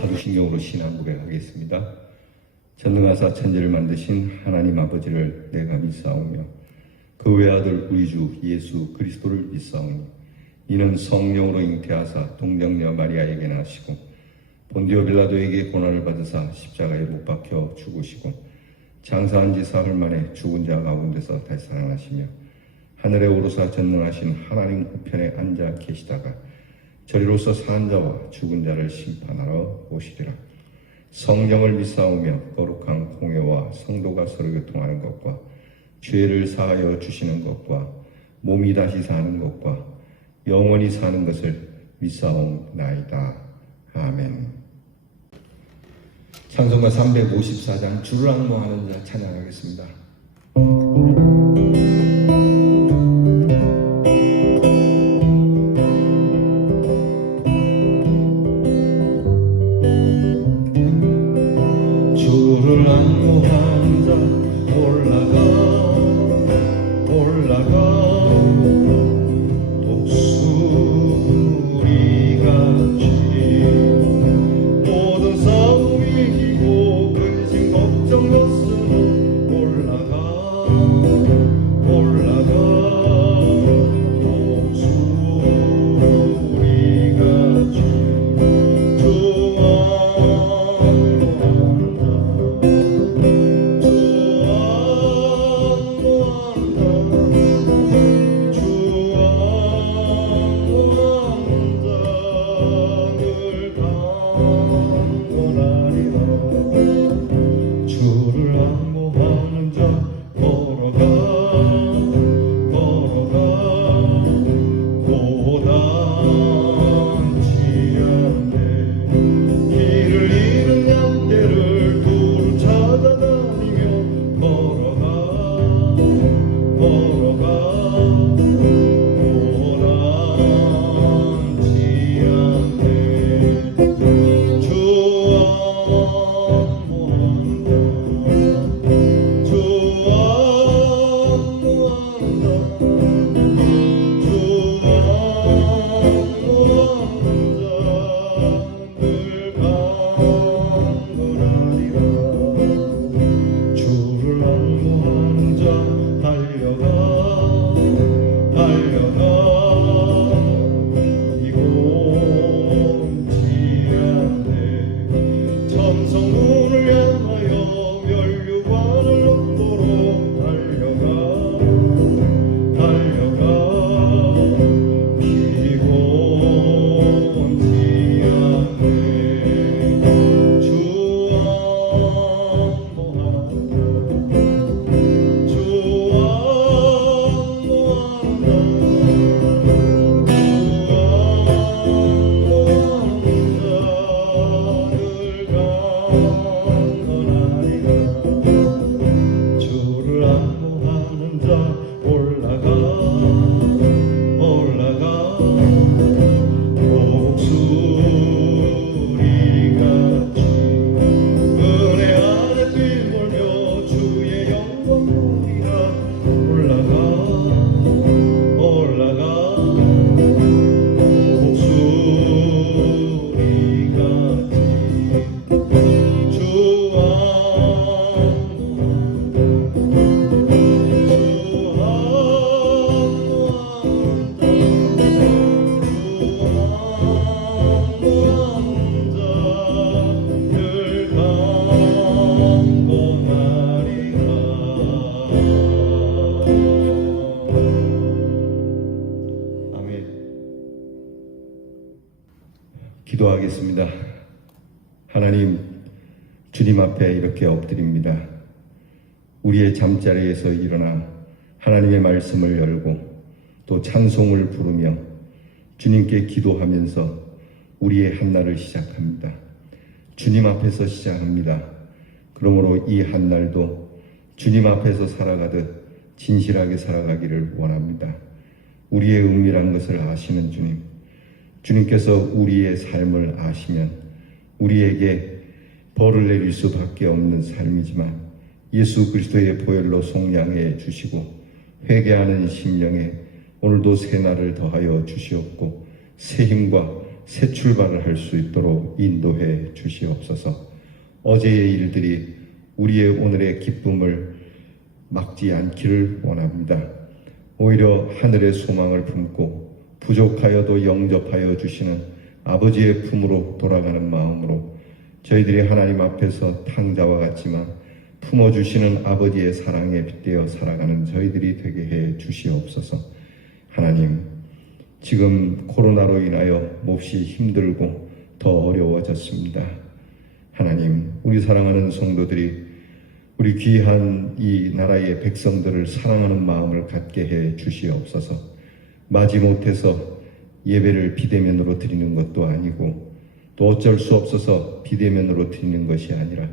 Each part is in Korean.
사도신경으로 신앙 고백하겠습니다. 전능하사 천지를 만드신 하나님 아버지를 내가 믿사오며 그 외아들 우리 주 예수 그리스도를 믿사오니 이는 성령으로 잉태하사 동정녀 마리아에게 나시고 본디오 빌라도에게 고난을 받으사 십자가에 못 박혀 죽으시고 장사한 지 사흘 만에 죽은 자 가운데서 다시 살아나시며 하늘에 오르사 전능하신 하나님 우편에 앉아 계시다가 저리로서 사는 자와 죽은 자를 심판하러 오시리라. 성령을 믿사오며 거룩한 공회와 성도가 서로 교통하는 것과 죄를 사하여 주시는 것과 몸이 다시 사는 것과 영원히 사는 것을 믿사옵나이다. 아멘. 찬송가 354장 주를 앙모하는 자 찬양하겠습니다. 주를 앙모하는 자 올라가 독수리같이 모든 싸움이 이기고 근심 걱정 없으면 올라가 독수리같이 주를 앙모하는 자 걸어가 고단치 않네. 길을 잃은 양떼를 두루 찾아다니며 걸어가 고단치 않네. 주 주를 앙모하는 자 달려가 이곳지 않네. 천성문을 향하여 면류관을 얻도록 달려가 이곳지 않네. 주 주를 앙모하는 자 올라가 독수리같이 은혜 안에 뛰몰며 주의 영광 보리라. 올라가 독수리같이 주 기도하겠습니다. 하나님, 주님 앞에 이렇게 엎드립니다. 우리의 잠자리에서 일어나 하나님의 말씀을 열고 또 찬송을 부르며 주님께 기도하면서 우리의 한날을 시작합니다. 주님 앞에서 시작합니다. 그러므로 이 한날도 주님 앞에서 살아가듯 진실하게 살아가기를 원합니다. 우리의 은밀한 것을 아시는 주님, 주님께서 우리의 삶을 아시면 우리에게 벌을 내릴 수밖에 없는 삶이지만 예수 그리스도의 보혈로 속량해 주시고 회개하는 심령에 오늘도 새 날을 더하여 주시옵고 새 힘과 새 출발을 할 수 있도록 인도해 주시옵소서. 어제의 일들이 우리의 오늘의 기쁨을 막지 않기를 원합니다. 오히려 하늘의 소망을 품고 부족하여도 영접하여 주시는 아버지의 품으로 돌아가는 마음으로 저희들이 하나님 앞에서 탕자와 같지만 품어주시는 아버지의 사랑에 빗대어 살아가는 저희들이 되게 해 주시옵소서. 하나님, 지금 코로나로 인하여 몹시 힘들고 더 어려워졌습니다. 하나님, 우리 사랑하는 성도들이 우리 귀한 이 나라의 백성들을 사랑하는 마음을 갖게 해 주시옵소서. 마지못해서 예배를 비대면으로 드리는 것도 아니고 또 어쩔 수 없어서 비대면으로 드리는 것이 아니라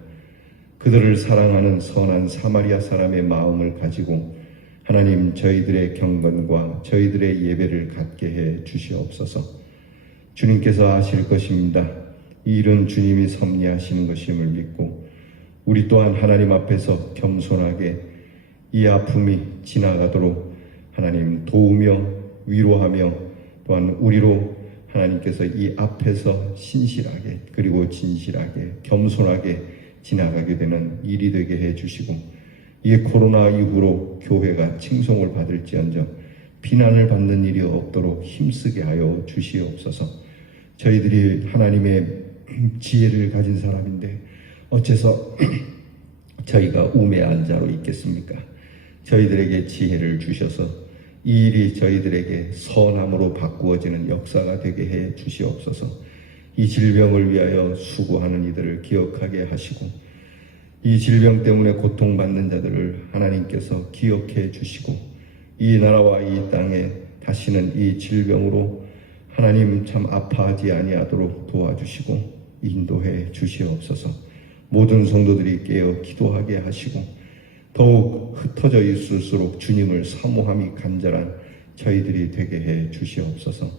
그들을 사랑하는 선한 사마리아 사람의 마음을 가지고 하나님, 저희들의 경건과 저희들의 예배를 갖게 해 주시옵소서. 주님께서 하실 것입니다. 이 일은 주님이 섭리하시는 것임을 믿고 우리 또한 하나님 앞에서 겸손하게 이 아픔이 지나가도록 하나님 도우며 위로하며 또한 우리로 하나님께서 이 앞에서 신실하게 그리고 진실하게 겸손하게 지나가게 되는 일이 되게 해 주시고 이 코로나 이후로 교회가 칭송을 받을지언정 비난을 받는 일이 없도록 힘쓰게 하여 주시옵소서. 저희들이 하나님의 지혜를 가진 사람인데 어째서 저희가 우매한 자로 있겠습니까? 저희들에게 지혜를 주셔서 이 일이 저희들에게 선함으로 바꾸어지는 역사가 되게 해 주시옵소서. 이 질병을 위하여 수고하는 이들을 기억하게 하시고 이 질병 때문에 고통받는 자들을 하나님께서 기억해 주시고 이 나라와 이 땅에 다시는 이 질병으로 하나님 참 아파하지 아니하도록 도와주시고 인도해 주시옵소서. 모든 성도들이 깨어 기도하게 하시고 더욱 흩어져 있을수록 주님을 사모함이 간절한 저희들이 되게 해 주시옵소서.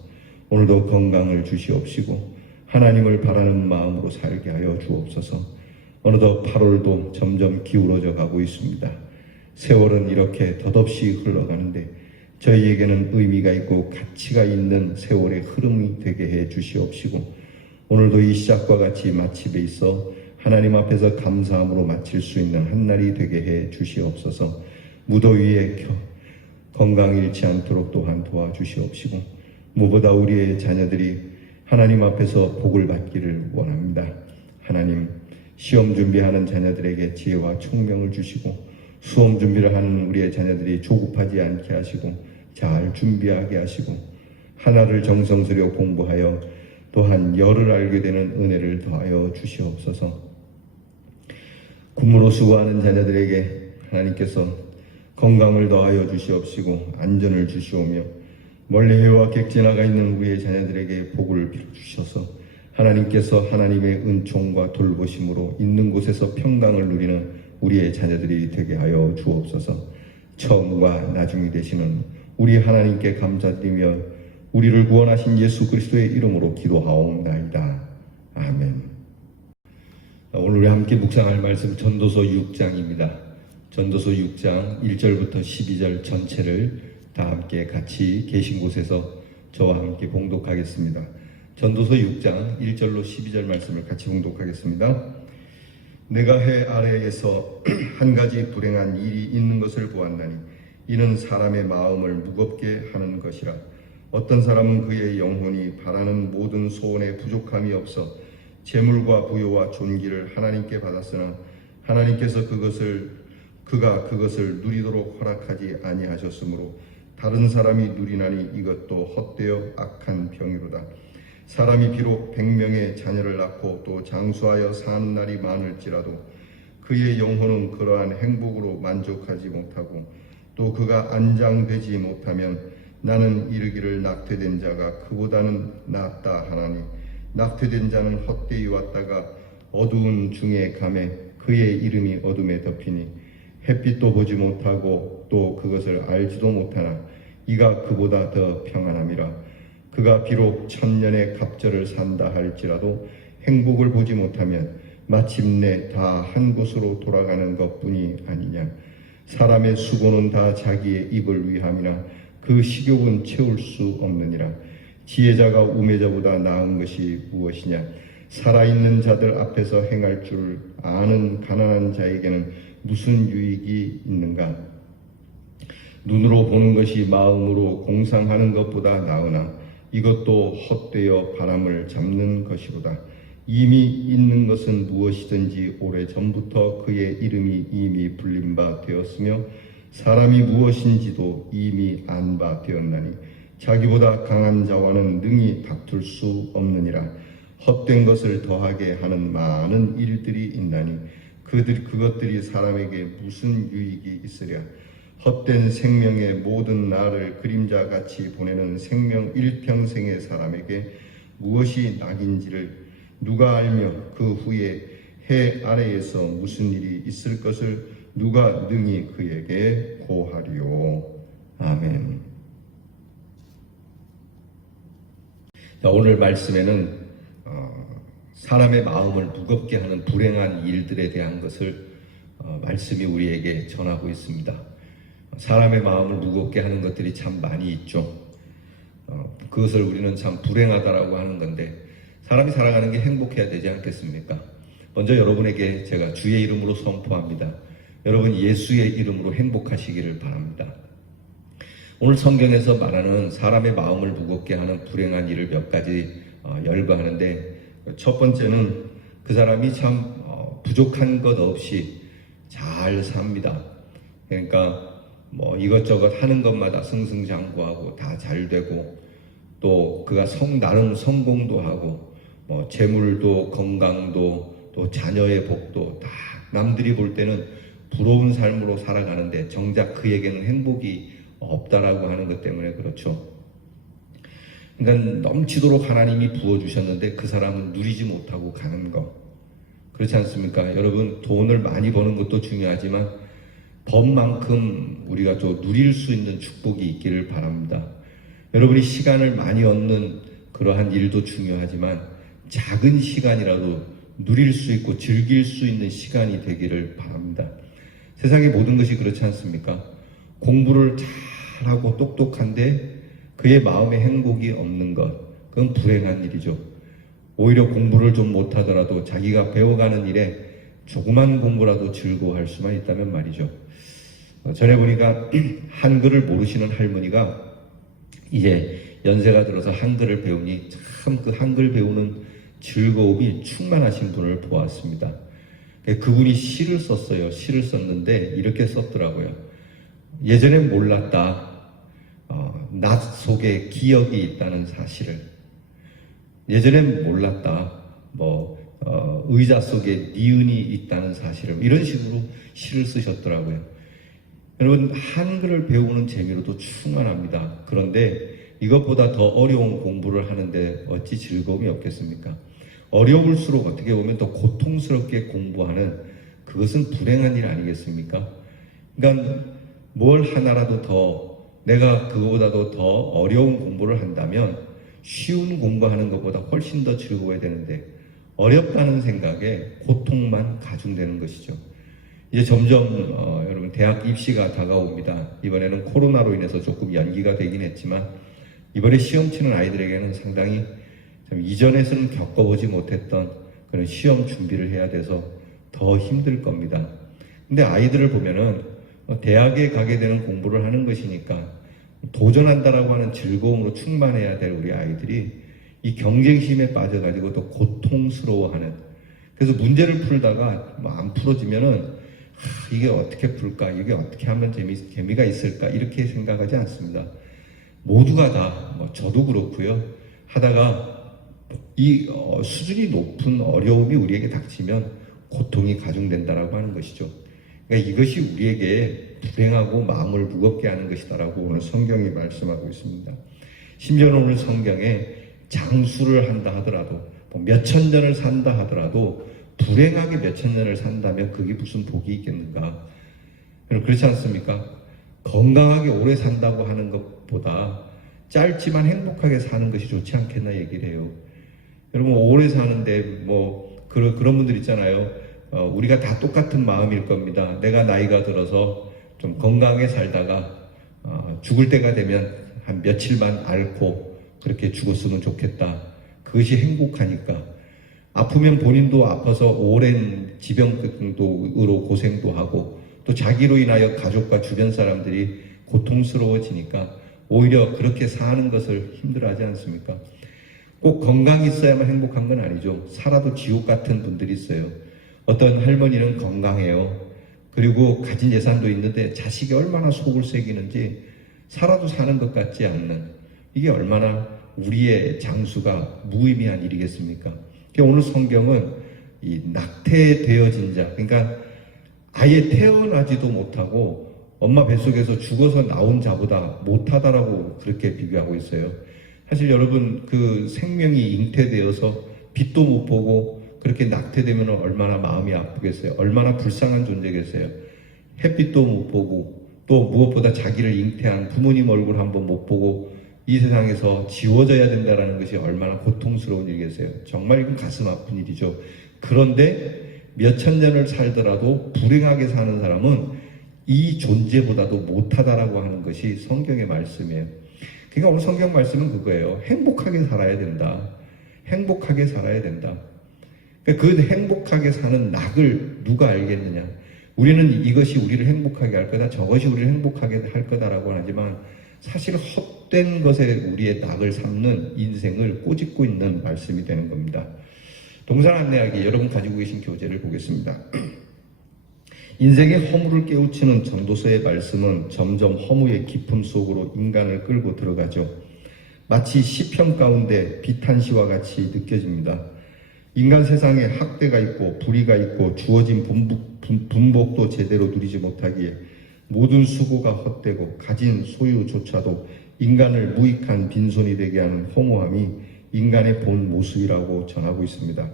오늘도 건강을 주시옵시고 하나님을 바라는 마음으로 살게 하여 주옵소서. 어느덧 8월도 점점 기울어져 가고 있습니다. 세월은 이렇게 덧없이 흘러가는데 저희에게는 의미가 있고 가치가 있는 세월의 흐름이 되게 해 주시옵시고 오늘도 이 시작과 같이 마침에 있어 하나님 앞에서 감사함으로 마칠 수 있는 한 날이 되게 해 주시옵소서. 무더위에 건강 잃지 않도록 또한 도와주시옵시고 무보다 우리의 자녀들이 하나님 앞에서 복을 받기를 원합니다. 하나님, 시험 준비하는 자녀들에게 지혜와 총명을 주시고 수험 준비를 하는 우리의 자녀들이 조급하지 않게 하시고 잘 준비하게 하시고 하나를 정성스레 공부하여 또한 열을 알게 되는 은혜를 더하여 주시옵소서. 군무로 수고하는 자녀들에게 하나님께서 건강을 더하여 주시옵시고 안전을 주시오며 멀리 해와 객지나가 있는 우리의 자녀들에게 복을 빌어주셔서 하나님께서 하나님의 은총과 돌보심으로 있는 곳에서 평강을 누리는 우리의 자녀들이 되게 하여 주옵소서. 처음과 나중이 되시는 우리 하나님께 감사드리며 우리를 구원하신 예수 그리스도의 이름으로 기도하옵나이다. 아멘. 오늘 우리 함께 묵상할 말씀 전도서 6장입니다. 전도서 6장 1절부터 12절 전체를 다 함께 같이 계신 곳에서 저와 함께 봉독하겠습니다. 전도서 6장 1절로 12절 말씀을 같이 봉독하겠습니다. 내가 해 아래에서 한 가지 불행한 일이 있는 것을 보았나니 이는 사람의 마음을 무겁게 하는 것이라. 어떤 사람은 그의 영혼이 바라는 모든 소원에 부족함이 없어 재물과 부요와 존귀를 하나님께 받았으나 하나님께서 그가 그것을 누리도록 허락하지 아니하셨으므로 다른 사람이 누리나니 이것도 헛되어 악한 병이로다. 사람이 비록 100명의 자녀를 낳고 또 장수하여 사는 날이 많을지라도 그의 영혼은 그러한 행복으로 만족하지 못하고 또 그가 안장되지 못하면 나는 이르기를 낙태된 자가 그보다는 낫다 하나니 낙태된 자는 헛되이 왔다가 어두운 중에 감에 그의 이름이 어둠에 덮이니 햇빛도 보지 못하고 또 그것을 알지도 못하나 이가 그보다 더 평안함이라. 그가 비록 1000년의 갑절을 산다 할지라도 행복을 보지 못하면 마침내 다 한 곳으로 돌아가는 것뿐이 아니냐. 사람의 수고는 다 자기의 입을 위함이나 그 식욕은 채울 수 없느니라. 지혜자가 우매자보다 나은 것이 무엇이냐? 살아있는 자들 앞에서 행할 줄 아는 가난한 자에게는 무슨 유익이 있는가? 눈으로 보는 것이 마음으로 공상하는 것보다 나으나 이것도 헛되어 바람을 잡는 것이로다. 이미 있는 것은 무엇이든지 오래전부터 그의 이름이 이미 불린 바 되었으며 사람이 무엇인지도 이미 안 바 되었나니 자기보다 강한 자와는 능히 다툴 수 없느니라. 헛된 것을 더하게 하는 많은 일들이 있나니 그것들이 사람에게 무슨 유익이 있으랴. 헛된 생명의 모든 날을 그림자같이 보내는 생명 일평생의 사람에게 무엇이 낙인지를 누가 알며 그 후에 해 아래에서 무슨 일이 있을 것을 누가 능히 그에게 고하리요. 아멘. 자, 오늘 말씀에는 사람의 마음을 무겁게 하는 불행한 일들에 대한 것을 말씀이 우리에게 전하고 있습니다. 사람의 마음을 무겁게 하는 것들이 참 많이 있죠. 그것을 우리는 참 불행하다라고 하는 건데, 사람이 살아가는 게 행복해야 되지 않겠습니까? 먼저 여러분에게 제가 주의 이름으로 선포합니다. 여러분 예수의 이름으로 행복하시기를 바랍니다. 오늘 성경에서 말하는 사람의 마음을 무겁게 하는 불행한 일을 몇 가지 열거하는데, 첫 번째는 그 사람이 참 부족한 것 없이 잘 삽니다. 그러니까 뭐 이것저것 하는 것마다 승승장구하고 다 잘 되고, 또 그가 나름 성공도 하고, 뭐 재물도 건강도 또 자녀의 복도 다 남들이 볼 때는 부러운 삶으로 살아가는데 정작 그에게는 행복이 없다라고 하는 것 때문에 그렇죠. 그러니까 넘치도록 하나님이 부어주셨는데 그 사람은 누리지 못하고 가는 거, 그렇지 않습니까? 여러분, 돈을 많이 버는 것도 중요하지만 법만큼 우리가 좀 누릴 수 있는 축복이 있기를 바랍니다. 여러분이 시간을 많이 얻는 그러한 일도 중요하지만 작은 시간이라도 누릴 수 있고 즐길 수 있는 시간이 되기를 바랍니다. 세상의 모든 것이 그렇지 않습니까? 공부를 잘하고 똑똑한데 그의 마음에 행복이 없는 것, 그건 불행한 일이죠. 오히려 공부를 좀 못하더라도 자기가 배워가는 일에 조그만 공부라도 즐거워할 수만 있다면 말이죠. 전에 보니까 한글을 모르시는 할머니가 이제 연세가 들어서 한글을 배우니 참 그 한글 배우는 즐거움이 충만하신 분을 보았습니다. 그분이 시를 썼어요. 시를 썼는데 이렇게 썼더라고요. 예전에 몰랐다. 낫 속에 기억이 있다는 사실을. 예전엔 몰랐다. 의자 속에 니은이 있다는 사실을. 이런 식으로 시를 쓰셨더라고요. 여러분, 한글을 배우는 재미로도 충만합니다. 그런데 이것보다 더 어려운 공부를 하는데 어찌 즐거움이 없겠습니까? 어려울수록 어떻게 보면 더 고통스럽게 공부하는, 그것은 불행한 일 아니겠습니까? 그러니까 뭘 하나라도 더, 내가 그거보다도 더 어려운 공부를 한다면 쉬운 공부하는 것보다 훨씬 더 즐거워야 되는데 어렵다는 생각에 고통만 가중되는 것이죠. 이제 점점 여러분 대학 입시가 다가옵니다. 이번에는 코로나로 인해서 조금 연기가 되긴 했지만 이번에 시험 치는 아이들에게는 상당히 좀 이전에서는 겪어보지 못했던 그런 시험 준비를 해야 돼서 더 힘들 겁니다. 근데 아이들을 보면은 대학에 가게 되는 공부를 하는 것이니까 도전한다라고 하는 즐거움으로 충만해야 될 우리 아이들이 이 경쟁심에 빠져가지고 또 고통스러워하는, 그래서 문제를 풀다가 안 풀어지면은 이게 어떻게 풀까, 이게 어떻게 하면 재미가 있을까, 이렇게 생각하지 않습니다. 모두가 다, 저도 그렇고요, 하다가 이 수준이 높은 어려움이 우리에게 닥치면 고통이 가중된다라고 하는 것이죠. 그러니까 이것이 우리에게 불행하고 마음을 무겁게 하는 것이다라고 오늘 성경이 말씀하고 있습니다. 심지어는 오늘 성경에 장수를 한다 하더라도, 몇천 년을 산다 하더라도 불행하게 몇천 년을 산다면 그게 무슨 복이 있겠는가? 그렇지 않습니까? 건강하게 오래 산다고 하는 것보다 짧지만 행복하게 사는 것이 좋지 않겠나 얘기를 해요. 여러분, 오래 사는데 그런 분들 있잖아요. 우리가 다 똑같은 마음일 겁니다. 내가 나이가 들어서 좀 건강하게 살다가 죽을 때가 되면 한 며칠만 앓고 그렇게 죽었으면 좋겠다. 그것이 행복하니까. 아프면 본인도 아파서 오랜 지병으로 고생도 하고 또 자기로 인하여 가족과 주변 사람들이 고통스러워지니까 오히려 그렇게 사는 것을 힘들어하지 않습니까? 꼭 건강이 있어야만 행복한 건 아니죠. 살아도 지옥 같은 분들이 있어요. 어떤 할머니는 건강해요. 그리고 가진 재산도 있는데 자식이 얼마나 속을 새기는지 살아도 사는 것 같지 않는, 이게 얼마나 우리의 장수가 무의미한 일이겠습니까? 오늘 성경은 이 낙태되어진 자, 그러니까 아예 태어나지도 못하고 엄마 뱃속에서 죽어서 나온 자보다 못하다라고 그렇게 비교하고 있어요. 사실 여러분, 그 생명이 잉태되어서 빛도 못 보고 그렇게 낙태되면 얼마나 마음이 아프겠어요. 얼마나 불쌍한 존재겠어요. 햇빛도 못 보고 또 무엇보다 자기를 잉태한 부모님 얼굴 한번 못 보고 이 세상에서 지워져야 된다는 것이 얼마나 고통스러운 일이겠어요. 정말 이건 가슴 아픈 일이죠. 그런데 몇천 년을 살더라도 불행하게 사는 사람은 이 존재보다도 못하다라고 하는 것이 성경의 말씀이에요. 그러니까 오늘 성경 말씀은 그거예요. 행복하게 살아야 된다. 행복하게 살아야 된다. 그 행복하게 사는 낙을 누가 알겠느냐. 우리는 이것이 우리를 행복하게 할 거다, 저것이 우리를 행복하게 할 거다라고 하지만 사실 헛된 것에 우리의 낙을 삼는 인생을 꼬집고 있는 말씀이 되는 겁니다. 동산 안내하기 여러분 가지고 계신 교재를 보겠습니다. 인생의 허물을 깨우치는 전도서의 말씀은 점점 허무의 깊음 속으로 인간을 끌고 들어가죠. 마치 시편 가운데 비탄시와 같이 느껴집니다. 인간 세상에 학대가 있고 불의가 있고 주어진 분복도 제대로 누리지 못하기에 모든 수고가 헛되고 가진 소유조차도 인간을 무익한 빈손이 되게 하는 허무함이 인간의 본 모습이라고 전하고 있습니다.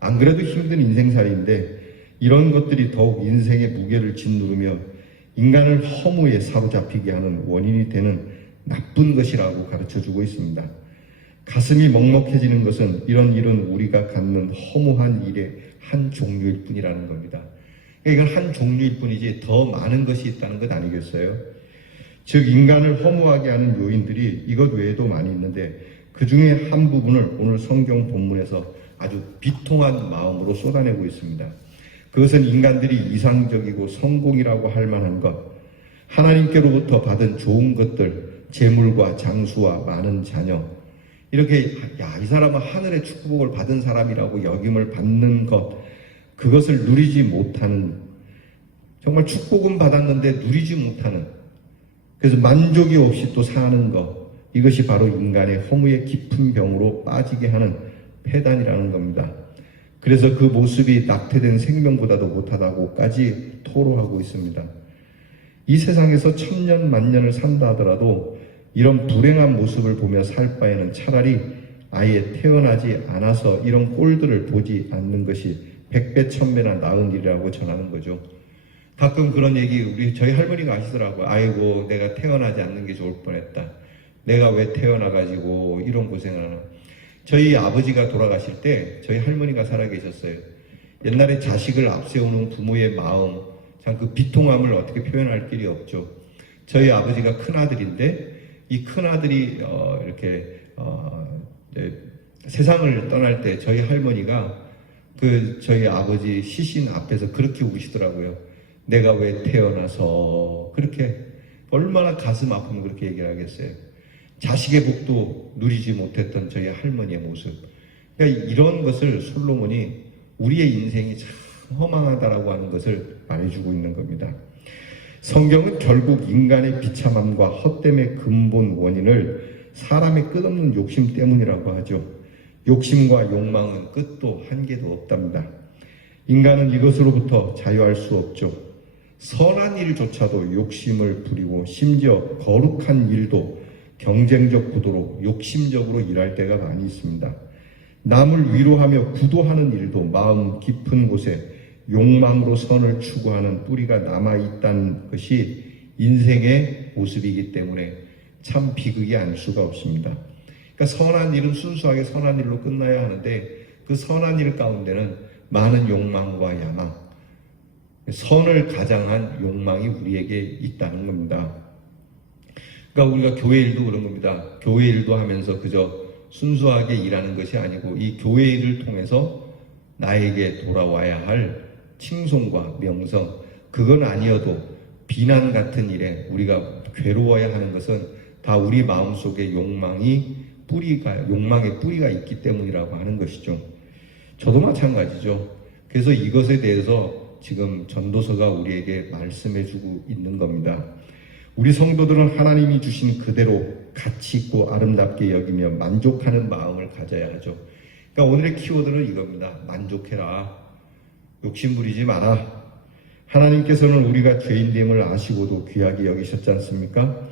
안 그래도 힘든 인생살이인데 이런 것들이 더욱 인생의 무게를 짓누르며 인간을 허무에 사로잡히게 하는 원인이 되는 나쁜 것이라고 가르쳐주고 있습니다. 가슴이 먹먹해지는 것은 이런 일은 우리가 갖는 허무한 일의 한 종류일 뿐이라는 겁니다. 이건 한 종류일 뿐이지 더 많은 것이 있다는 것 아니겠어요? 즉 인간을 허무하게 하는 요인들이 이것 외에도 많이 있는데 그 중에 한 부분을 오늘 성경 본문에서 아주 비통한 마음으로 쏟아내고 있습니다. 그것은 인간들이 이상적이고 성공이라고 할 만한 것, 하나님께로부터 받은 좋은 것들, 재물과 장수와 많은 자녀, 이렇게 이 사람은 하늘의 축복을 받은 사람이라고 여김을 받는 것, 그것을 누리지 못하는, 정말 축복은 받았는데 누리지 못하는, 그래서 만족이 없이 또 사는 것, 이것이 바로 인간의 허무의 깊은 병으로 빠지게 하는 폐단이라는 겁니다. 그래서 그 모습이 낙태된 생명보다도 못하다고까지 토로하고 있습니다. 이 세상에서 천년 만년을 산다 하더라도 이런 불행한 모습을 보며 살 바에는 차라리 아예 태어나지 않아서 이런 꼴들을 보지 않는 것이 100배 1000배나 나은 일이라고 전하는 거죠. 가끔 그런 얘기 저희 할머니가 하시더라고요. 아이고 내가 태어나지 않는 게 좋을 뻔했다. 내가 왜 태어나가지고 이런 고생을 하나. 저희 아버지가 돌아가실 때 저희 할머니가 살아계셨어요. 옛날에 자식을 앞세우는 부모의 마음, 참 그 비통함을 어떻게 표현할 길이 없죠. 저희 아버지가 큰아들인데 이 큰아들이 세상을 떠날 때 저희 할머니가 저희 아버지 시신 앞에서 그렇게 우시더라고요. 내가 왜 태어나서 그렇게 얼마나 가슴 아프면 그렇게 얘기를 하겠어요. 자식의 복도 누리지 못했던 저희 할머니의 모습. 그러니까 이런 것을 솔로몬이 우리의 인생이 참 허망하다라고 하는 것을 말해주고 있는 겁니다. 성경은 결국 인간의 비참함과 헛됨의 근본 원인을 사람의 끝없는 욕심 때문이라고 하죠. 욕심과 욕망은 끝도 한계도 없답니다. 인간은 이것으로부터 자유할 수 없죠. 선한 일조차도 욕심을 부리고 심지어 거룩한 일도 경쟁적 구도로 욕심적으로 일할 때가 많이 있습니다. 남을 위로하며 구도하는 일도 마음 깊은 곳에 욕망으로 선을 추구하는 뿌리가 남아있다는 것이 인생의 모습이기 때문에 참 비극이 아닐 수가 없습니다. 그러니까 선한 일은 순수하게 선한 일로 끝나야 하는데 그 선한 일 가운데는 많은 욕망과 야망, 선을 가장한 욕망이 우리에게 있다는 겁니다. 그러니까 우리가 교회 일도 그런 겁니다. 교회 일도 하면서 그저 순수하게 일하는 것이 아니고 이 교회 일을 통해서 나에게 돌아와야 할 칭송과 명성, 그건 아니어도 비난 같은 일에 우리가 괴로워야 하는 것은 다 우리 마음속에 욕망의 뿌리가 있기 때문이라고 하는 것이죠. 저도 마찬가지죠. 그래서 이것에 대해서 지금 전도서가 우리에게 말씀해주고 있는 겁니다. 우리 성도들은 하나님이 주신 그대로 가치 있고 아름답게 여기며 만족하는 마음을 가져야 하죠. 그러니까 오늘의 키워드는 이겁니다. 만족해라. 욕심부리지 마라. 하나님께서는 우리가 죄인됨을 아시고도 귀하게 여기셨지 않습니까?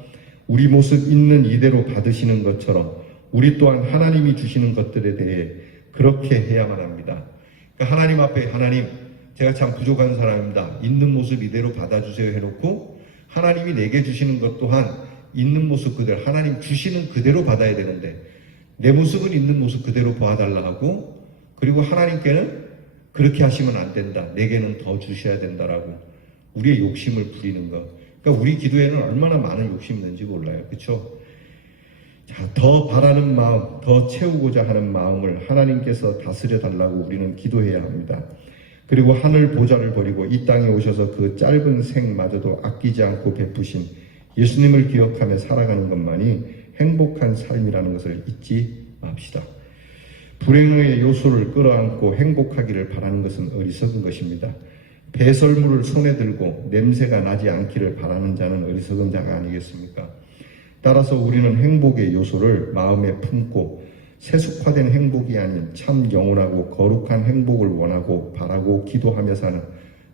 우리 모습 있는 이대로 받으시는 것처럼 우리 또한 하나님이 주시는 것들에 대해 그렇게 해야만 합니다. 그러니까 하나님 앞에 하나님, 제가 참 부족한 사람입니다. 있는 모습 이대로 받아주세요 해놓고 하나님이 내게 주시는 것 또한 있는 모습 그대로, 하나님 주시는 그대로 받아야 되는데 내 모습은 있는 모습 그대로 보아달라 하고, 그리고 하나님께는 그렇게 하시면 안 된다, 내게는 더 주셔야 된다라고 우리의 욕심을 부리는 것. 그러니까 우리 기도에는 얼마나 많은 욕심이 있는지 몰라요. 그렇죠? 자, 더 바라는 마음, 더 채우고자 하는 마음을 하나님께서 다스려 달라고 우리는 기도해야 합니다. 그리고 하늘 보좌를 버리고 이 땅에 오셔서 그 짧은 생마저도 아끼지 않고 베푸신 예수님을 기억하며 살아가는 것만이 행복한 삶이라는 것을 잊지 맙시다. 불행의 요소를 끌어안고 행복하기를 바라는 것은 어리석은 것입니다. 배설물을 손에 들고 냄새가 나지 않기를 바라는 자는 어리석은 자가 아니겠습니까? 따라서 우리는 행복의 요소를 마음에 품고 세속화된 행복이 아닌 참 영원하고 거룩한 행복을 원하고 바라고 기도하며 사는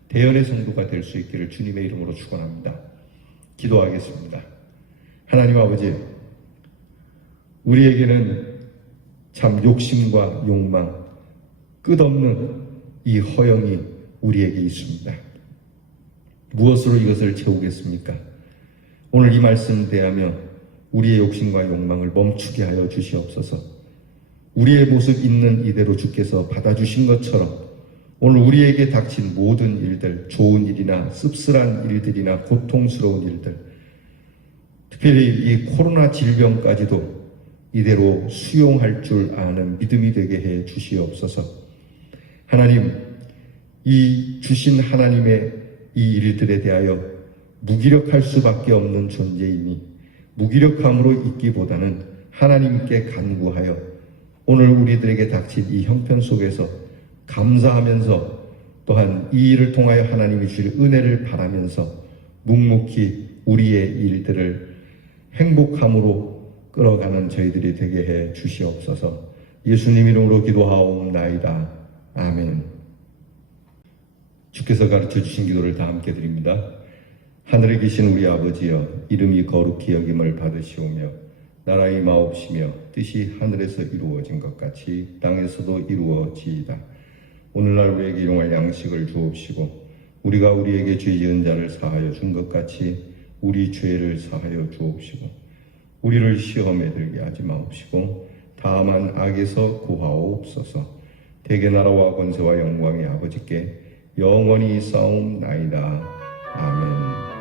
대연의 성도가 될 수 있기를 주님의 이름으로 축원합니다. 기도하겠습니다. 하나님 아버지, 우리에게는 참 욕심과 욕망, 끝없는 이 허영이 우리에게 있습니다. 무엇으로 이것을 채우겠습니까? 오늘 이 말씀 대하며 우리의 욕심과 욕망을 멈추게 하여 주시옵소서. 우리의 모습 있는 이대로 주께서 받아주신 것처럼 오늘 우리에게 닥친 모든 일들, 좋은 일이나 씁쓸한 일들이나 고통스러운 일들, 특별히 이 코로나 질병까지도 이대로 수용할 줄 아는 믿음이 되게 해 주시옵소서. 하나님, 이 주신 하나님의 이 일들에 대하여 무기력할 수밖에 없는 존재이니 무기력함으로 있기보다는 하나님께 간구하여 오늘 우리들에게 닥친 이 형편 속에서 감사하면서 또한 이 일을 통하여 하나님이 주실 은혜를 바라면서 묵묵히 우리의 일들을 행복함으로 끌어가는 저희들이 되게 해 주시옵소서. 예수님 이름으로 기도하옵나이다. 아멘. 주께서 가르쳐 주신 기도를 다 함께 드립니다. 하늘에 계신 우리 아버지여, 이름이 거룩히 여김을 받으시오며 나라의 마옵시며 뜻이 하늘에서 이루어진 것 같이 땅에서도 이루어지이다. 오늘날 우리에게 용할 양식을 주옵시고 우리가 우리에게 죄 지은 자를 사하여 준 것 같이 우리 죄를 사하여 주옵시고 우리를 시험에 들게 하지 마옵시고 다만 악에서 구하옵소서. 대개 나라와 권세와 영광이 아버지께 영원히 싸움나이다. 아멘.